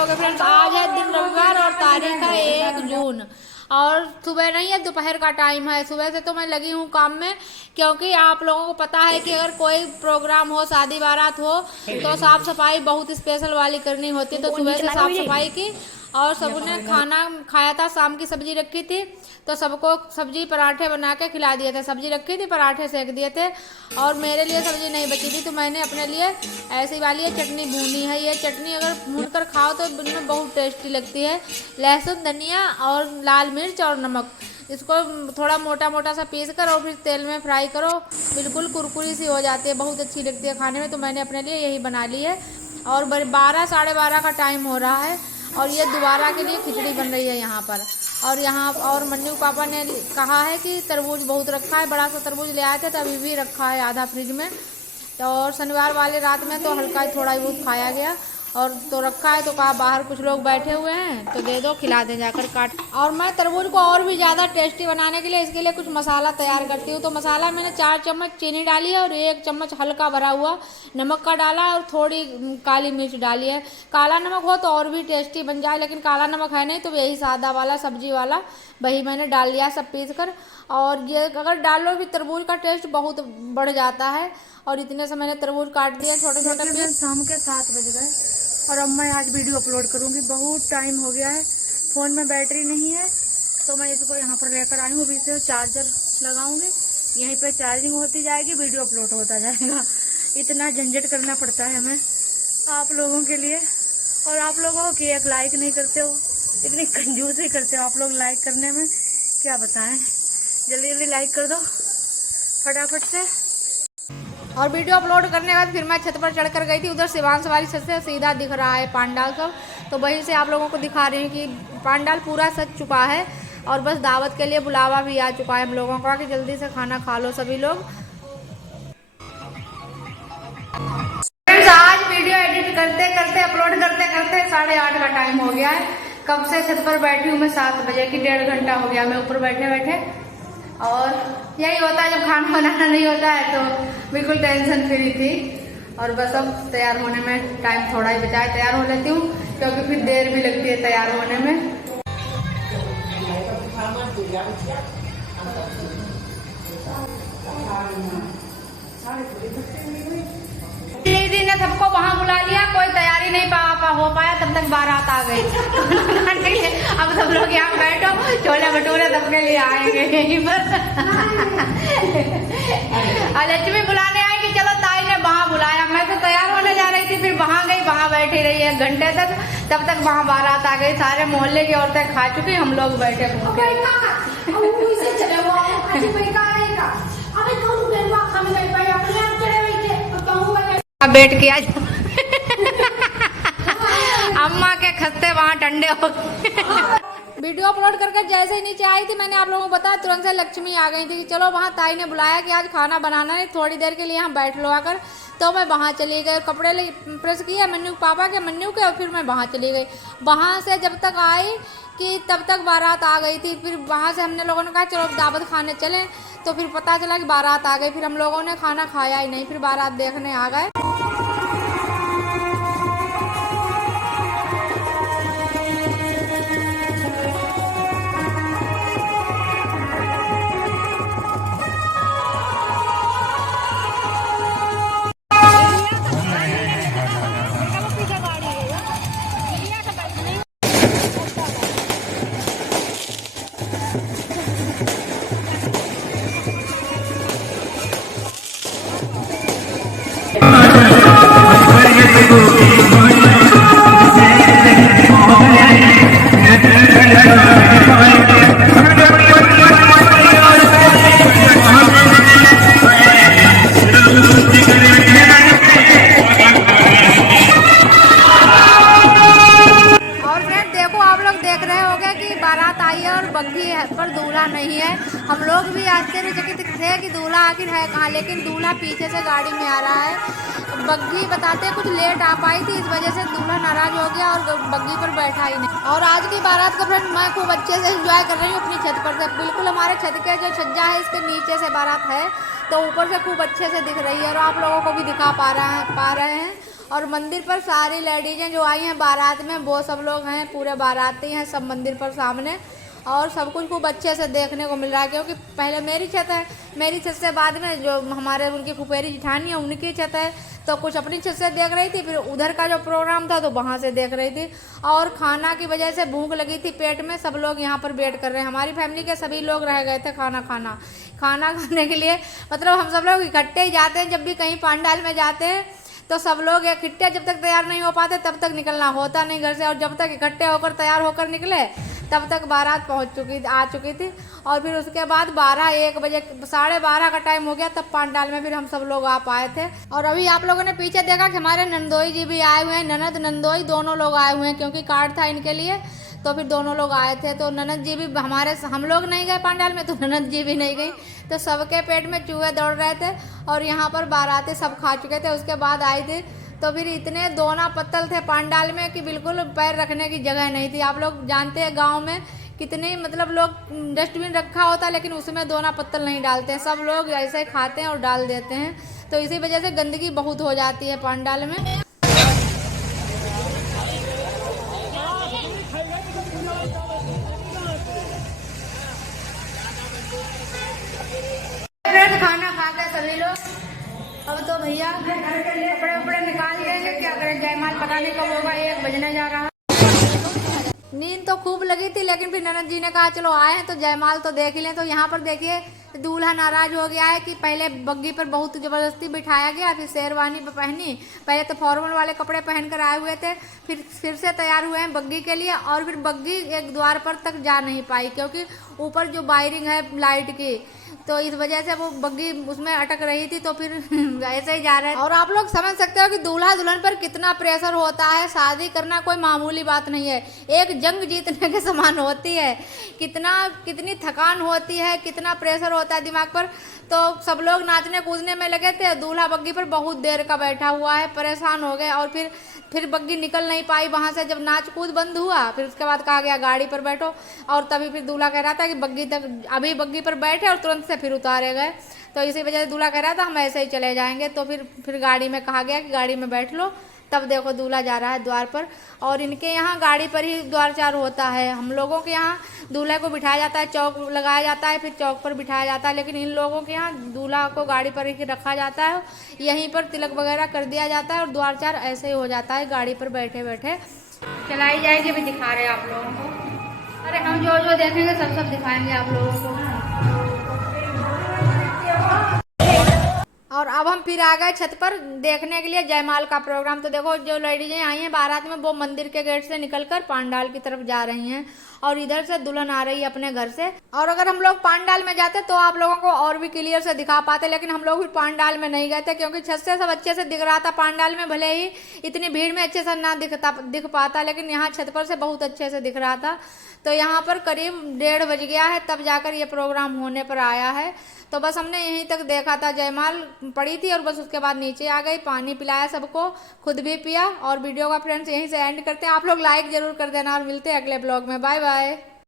होगे फ्रेंड्स। आज है दिन रविवार और तारीख है 1 जून और सुबह नहीं है, दोपहर का टाइम है। सुबह से तो मैं लगी हूँ काम में, क्योंकि आप लोगों को पता है कि अगर कोई प्रोग्राम हो, शादी बारात हो, तो साफ सफाई बहुत स्पेशल वाली करनी होती है। तो सुबह से साफ सफाई की और सबने खाना खाया था। शाम की सब्जी रखी थी तो सबको सब्जी पराठे बना के खिला दिए थे। सब्जी रखी थी, पराठे सेक दिए थे और मेरे लिए सब्जी नहीं बची थी तो मैंने अपने लिए ऐसी वाली ये चटनी भूनी है। ये चटनी अगर भून कर खाओ तो इनमें बहुत टेस्टी लगती है। लहसुन, धनिया और लाल मिर्च और नमक, इसको थोड़ा मोटा मोटा सा पीस कर और फिर तेल में फ्राई करो, बिल्कुल कुरकुरी सी हो जाती है, बहुत अच्छी लगती है खाने में। तो मैंने अपने लिए यही बना ली है और 12 साढ़े 12 का टाइम हो रहा है और ये दोबारा के लिए खिचड़ी बन रही है यहाँ पर। और यहाँ और मन्नू पापा ने कहा है कि तरबूज बहुत रखा है, बड़ा सा तरबूज ले आए थे तो अभी भी रखा है आधा फ्रिज में। तो और शनिवार वाले रात में तो हल्का थोड़ा बहुत खाया गया और तो रखा है। तो कहा बाहर कुछ लोग बैठे हुए हैं तो दे दो, खिला दें जाकर काट। और मैं तरबूज को और भी ज़्यादा टेस्टी बनाने के लिए इसके लिए कुछ मसाला तैयार करती हूँ। तो मसाला मैंने 4 चम्मच चीनी डाली है और 1 चम्मच हल्का भरा हुआ नमक का डाला है और थोड़ी काली मिर्च डाली है। काला नमक हो तो और भी टेस्टी बन जाए, लेकिन काला नमक है नहीं तो यही सादा वाला सब्जी वाला वही मैंने डाल लिया सब पीस कर। और ये अगर डालो भी तरबूज का टेस्ट बहुत बढ़ जाता है। और इतने से मैंने तरबूज काट दिया छोटे छोटे पीस। शाम के 7 बज गए और अब मैं आज वीडियो अपलोड करूंगी। बहुत टाइम हो गया है, फ़ोन में बैटरी नहीं है तो मैं इसको यहाँ पर लेकर आई हूँ। अभी से चार्जर लगाऊंगी, यहीं पे चार्जिंग होती जाएगी, वीडियो अपलोड होता जाएगा। इतना झंझट करना पड़ता है हमें आप लोगों के लिए। और आप लोगों की एक लाइक नहीं करते हो, इतनी कंजूसी करते हो आप लोग लाइक करने में, क्या बताएं। जल्दी जल्दी लाइक कर दो फटाफट से। और वीडियो अपलोड करने के बाद फिर मैं छत पर चढ़कर गई थी। उधर शिवांश वाली छत से सीधा दिख रहा है पांडाल सब, तो वहीं से आप लोगों को दिखा रही हूँ कि पांडाल पूरा सज चुका है और बस दावत के लिए बुलावा भी आ चुका है हम लोगों का कि जल्दी से खाना खा लो सभी लोग। आज वीडियो एडिट करते करते अपलोड करते करते 8:30 का टाइम हो गया है। कब से छत पर बैठी हूँ मैं, 7 बजे की, 1.5 घंटा हो गया मैं ऊपर बैठे बैठे। और यही होता है जब खाना बनाना नहीं होता है तो बिल्कुल टेंशन फ्री थी। और बस अब तैयार होने में टाइम थोड़ा ही बचा है, तैयार हो लेती हूँ क्योंकि फिर देर भी लगती है तैयार होने में। दीदी ने सबको वहाँ बुला लिया, कोई तैयारी नहीं हो पाया, तब तक बारात आ गई। अब सब लोग यहाँ बैठो, छोले भटूरे सबके लिए आएंगे यहीं पर। लक्ष्मी बुलाने आई कि चलो ताई ने वहाँ बुलाया। मैं तो तैयार होने जा रही थी, फिर वहाँ गई, वहाँ बैठी रही 1 घंटे तक, तब तक वहाँ बारात आ गई। सारे मोहल्ले की औरतें खा चुकी, हम लोग बैठे भूखे। बैठ के आज अम्मा के खस्ते वहाँ ठंडे हो गए। वीडियो अपलोड करके जैसे ही नीचे आई थी मैंने आप लोगों को बताया, तुरंत से लक्ष्मी आ गई थी कि चलो वहाँ ताई ने बुलाया कि आज खाना बनाना है, थोड़ी देर के लिए यहाँ बैठ लो आकर। तो मैं वहाँ चली गई, कपड़े प्रेस किया मन्नू पापा के, मन्नू के, और फिर मैं वहाँ चली गई। वहाँ से जब तक आई कि तब तक बारात आ गई थी। फिर वहाँ से हमने लोगों ने कहा चलो दावत खाने चलें, तो फिर पता चला कि बारात आ गई। फिर हम लोगों ने खाना खाया ही नहीं, फिर बारात देखने आ गए। पर दूल्हा नहीं है। हम लोग भी आश्चर्यचकित थे कि दूल्हा आखिर है कहाँ, लेकिन दूल्हा पीछे से गाड़ी में आ रहा है। बग्गी बताते कुछ लेट आ पाई थी, इस वजह से दूल्हा नाराज हो गया और बग्गी पर बैठा ही नहीं। और आज की बारात को फ्रेंड मैं खूब अच्छे से एंजॉय कर रही हूँ अपनी छत पर से। बिल्कुल हमारे छत के जो छज्जा है इसके नीचे से बारात है, तो ऊपर से खूब अच्छे से दिख रही है और आप लोगों को भी दिखा पा रहे हैं। और मंदिर पर सारी लेडीजें जो आई हैं बारात में वो सब लोग हैं, पूरे बाराती हैं सब मंदिर पर सामने, और सब कुछ खूब अच्छे से देखने को मिल रहा है। क्योंकि पहले मेरी छत है, मेरी छत से बाद में जो हमारे उनकी फुफेरी जिठानी है उनकी छत है, तो कुछ अपनी छत से देख रही थी, फिर उधर का जो प्रोग्राम था तो वहाँ से देख रही थी। और खाना की वजह से भूख लगी थी पेट में, सब लोग यहाँ पर वेट कर रहे हैं। हमारी फैमिली के सभी लोग रह गए थे खाना खाने के लिए। मतलब हम सब लोग इकट्ठे ही जाते हैं, जब भी कहीं पंडाल में जाते हैं तो सब लोग इकट्ठे जब तक तैयार नहीं हो पाते तब तक निकलना होता नहीं घर से, और जब तक इकट्ठे होकर तैयार होकर निकले तब तक बारात आ चुकी थी। और फिर उसके बाद 1 बजे 12:30 का टाइम हो गया, तब पंडाल में फिर हम सब लोग आ पाए थे। और अभी आप लोगों ने पीछे देखा कि हमारे नंदोई जी भी आए हुए हैं, ननद नंदोई दोनों लोग आए हुए हैं, क्योंकि कार्ड था इनके लिए, तो फिर दोनों लोग आए थे। तो ननद जी भी हम लोग नहीं गए पंडाल में, तो ननद जी भी नहीं गई, तो सबके पेट में चूहे दौड़ रहे थे। और यहाँ पर बाराती सब खा चुके थे, उसके बाद आई थी, तो फिर इतने दोना पत्तल थे पंडाल में कि बिल्कुल पैर रखने की जगह नहीं थी। आप लोग जानते हैं गांव में कितने मतलब लोग डस्टबिन रखा होता है लेकिन उसमें दोना पत्तल नहीं डालते हैं, सब लोग ऐसे ही खाते हैं और डाल देते हैं, तो इसी वजह से गंदगी बहुत हो जाती है पंडाल में। खाना खाते हैं सभी लोग। अब तो भैया कपड़े उपड़े निकाल देंगे, क्या करें, जयमाल पता नहीं कब होगा, 1 बजने जा रहा है। नींद तो खूब लगी थी, लेकिन फिर ननद जी ने कहा चलो आए हैं तो जयमाल तो देख ही लें। तो यहाँ पर देखिए दूल्हा नाराज हो गया है कि पहले बग्गी पर बहुत ज़बरदस्ती बिठाया गया, फिर शेरवानी पर पहनी, पहले तो फॉर्मल वाले कपड़े पहनकर आए हुए थे, फिर से तैयार हुए हैं बग्गी के लिए। और फिर बग्गी एक द्वार पर तक जा नहीं पाई, क्योंकि ऊपर जो वायरिंग है लाइट की, तो इस वजह से वो बग्गी उसमें अटक रही थी, तो फिर ऐसे ही जा रहे हैं। और आप लोग समझ सकते हो कि दूल्हा दुल्हन पर कितना प्रेशर होता है, शादी करना कोई मामूली बात नहीं है, एक जंग जीतने के समान होती है, कितनी थकान होती है, कितना प्रेशर होता है दिमाग पर। तो सब लोग नाचने कूदने में लगे थे, दूल्हा बग्गी पर बहुत देर का बैठा हुआ है, परेशान हो गए। और फिर बग्गी निकल नहीं पाई वहाँ से, जब नाच कूद बंद हुआ फिर उसके बाद कहा गया गाड़ी पर बैठो, और तभी फिर दूल्हा कह रहा था कि अभी बग्गी पर बैठे और तुरंत से फिर उतारे गए, तो इसी वजह से दूल्हा कह रहा था हम ऐसे ही चले जाएंगे। तो फिर गाड़ी में कहा गया कि गाड़ी में बैठ लो, तब देखो दूल्हा जा रहा है द्वार पर। और इनके यहाँ गाड़ी पर ही द्वार चार होता है, हम लोगों के यहाँ दूल्हे को बिठाया जाता है, चौक लगाया जाता है, फिर चौक पर बिठाया जाता है, लेकिन इन लोगों के यहाँ दूल्हा को गाड़ी पर ही रखा जाता है, यहीं पर तिलक वगैरह कर दिया जाता है और द्वार चार ऐसे ही हो जाता है, गाड़ी पर बैठे बैठे चलाई जाएगी। अभी दिखा रहे हैं आप लोगों को, अरे हम जो जो देखेंगे सब दिखाएंगे आप लोगों को। और अब हम फिर आ गए छत पर देखने के लिए जयमाल का प्रोग्राम। तो देखो जो लेडीजें आई हैं बारात में, वो मंदिर के गेट से निकलकर पांडाल की तरफ जा रही हैं, और इधर से दुल्हन आ रही है अपने घर से। और अगर हम लोग पांडाल में जाते तो आप लोगों को और भी क्लियर से दिखा पाते, लेकिन हम लोग भी पांडाल में नहीं गए थे, क्योंकि छत से सब अच्छे से दिख रहा था। पांडाल में भले ही इतनी भीड़ में अच्छे से ना दिख पाता, लेकिन यहाँ छत पर से बहुत अच्छे से दिख रहा था। तो यहाँ पर करीब 1:30 बज गया है, तब जाकर ये प्रोग्राम होने पर आया है। तो बस हमने यहीं तक देखा था, जयमाल पड़ी थी और बस उसके बाद नीचे आ गई, पानी पिलाया सबको, खुद भी पिया। और वीडियो का फ्रेंड्स यहीं से एंड करते हैं। आप लोग लाइक जरूर कर देना और मिलते हैं अगले ब्लॉग में। Bye bye.